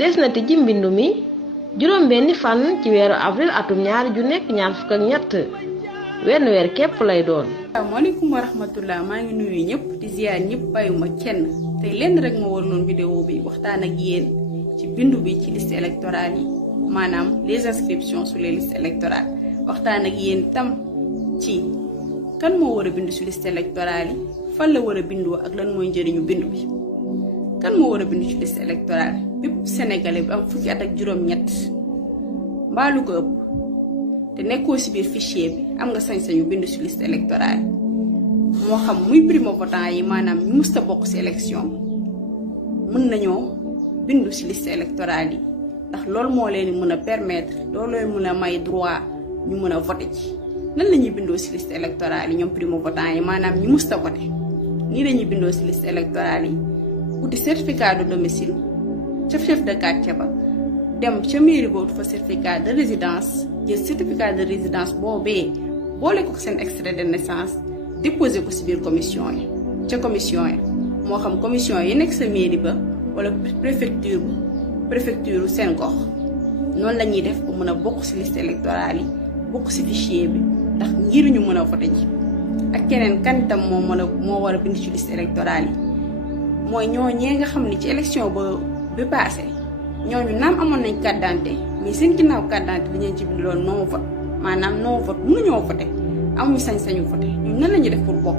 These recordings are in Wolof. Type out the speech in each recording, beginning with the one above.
des na tijji mbindu mi juróom benni fan ci weeru avril atum ñaari ju nekk ñaar fukk ak ñett wenn weer képp lay doon. asalaamaaleykum wa rahmatullah maa ngi nuyu ñëpp di ziar ñëpp bàyyuma kenn tey lenn rek ma waraloon vidéo bi waxtaan ak yéen ci bindu bi ci liste électorale yi maanaam les inscriptions sur les listes électorales waxtaan ak yéen tam ci kan moo war a bindu ci liste électorale yi fan la war a bindoo ak lan mooy njëriñu bindu bi. kan moo war a bindu ci liste électorale bépp sénégalais bi am fukki at ak juróom-ñett mbaalu ko ëpp te nekkoo ci biir fichier bi am nga sañ-sañu bindu ci liste électorale moo xam muy primo votant yi maanaam ñu musta bokk ci élection mën nañoo bindu ci liste électorale yi ndax loolu moo leen mën a permettre loolu leen mën a may droit ñu mën a voter ci nan la ñuy bindoo ci liste électorale yi ñoom primo votant yi maanaam ñu musta voter nii la ñuy bindoo ci liste électorale yi uti certificat de domicile ca chef de quartier ba dem ca mairie ba ut fa certificat de résidence jël certificat de résidence boobee boole ko seen extrait de naissance déposé ko ci biir commission yi ca commission yi moo xam commission yi nekk sa mairie ba wala préfecture seen gox noonu la ñuy def ba mën a bokk ci liste électorale yi bokk ci fichier bi ndax ngir ñu mën a voté ji ak keneen kan itam moo war a bind ci liste électorale yi mooy ñooñee nga xam ni ci élection bi passé ñooñu naam amoon nañ carte d'identité mais seen ginnaaw carte d'identité dañu ci bind loolu non vote maanaam non vote mënuñoo voté amuñu sañ-sañu voté ñun nan la ñuy def pour bokk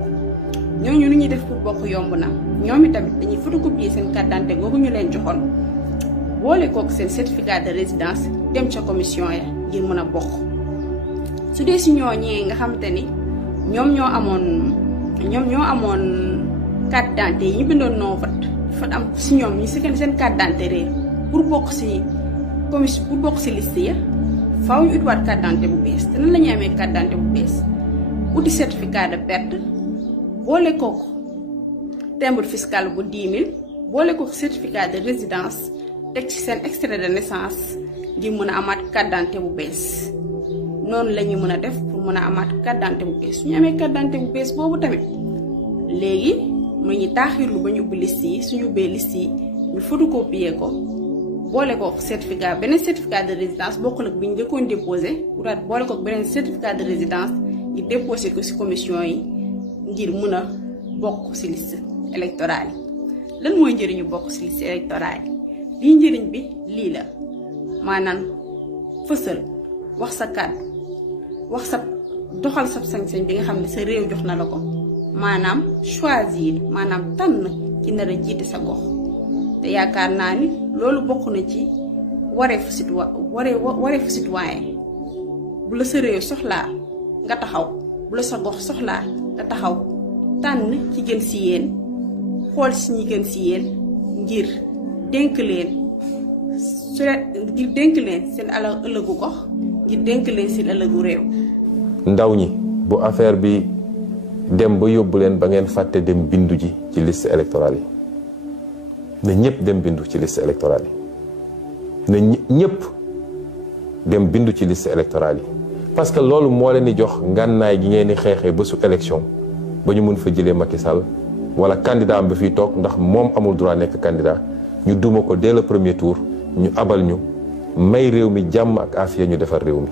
ñooñu lu ñuy def pour bokk yomb na ñoom itamit dañuy photocopier seen carte d'identité googu ñu leen joxoon boole kooku seen certificat de résidence dem ca commission ya ngir mën a bokk su dee si ñooñee nga xamante ni ñoom ñoo amoon carte d'identité yi ñu bindoon non vote dafa am si ñoom ñu seen carte d'identité réer pour bokk si commission pour bokk si liste ya faaw ñu utiwaat carte d'identité bu bees te nan la ñuy amee carte d'identité bu bees uti certificat de perte boole kooku timbre fiscal bu 10 000 boole kooku certificat de résidence teg ci seen extrait de naissance ngir mën a amaat carte d'identité bu bees noonu la ñuy mën a def pour mën a amaat carte d'identité bu bees su ñu amee carte d'identité bu bees boobu tamit léegi mu ñu taaxirlu ba ñu ubbi liste yi suñu ubbee liste yi ñu photocopier ko boole ko certificat beneen certificat de résidence bokkul ak bi ñu njëkkoon déposé wutaat boole ko beneen certificat de résidence ngir déposé ko ci commission yi ngir mën a bokk ci liste électorale yi lan mooy njëriñu bokk ci liste électorale yi lii njëriñ bi lii la maanaam fësal wax sa kàddu wax sa doxal sa sañ-sañ bi nga xam ne sa réew jox na la ko maanaam choisir maanaam tànn ci nar a jiite sa gox te yaakaar naa ni loolu bokk na ci wareefu citoyen bu la sa réew soxlaa nga taxaw bu la sa gox soxlaa nga taxaw tànn ci gën ci yéen xool ci ñi gën ci yéen ngir dénk leen seen ëllëgu gox ngir dénk leen seen ëllëgu réew. ndaw ñi bu affaire bi dem ba yóbbu leen ba ngeen fàtte dem bindu ji ci liste électorale yi na ñëpp dem bindu ci liste électorale yi na ñëpp dem bindu ci liste électorale yi parce que loolu moo leen di jox ngànnaay gi ngeen di xeexee ba su élection ba ñu mun fa jëlee Macky Sall wala candidat am ba fiy toog ndax moom amul droit nekk candidat ñu duma ko dès le premier tour ñu abal ñu may réew mi jàmm ak afiya ñu defar réew mi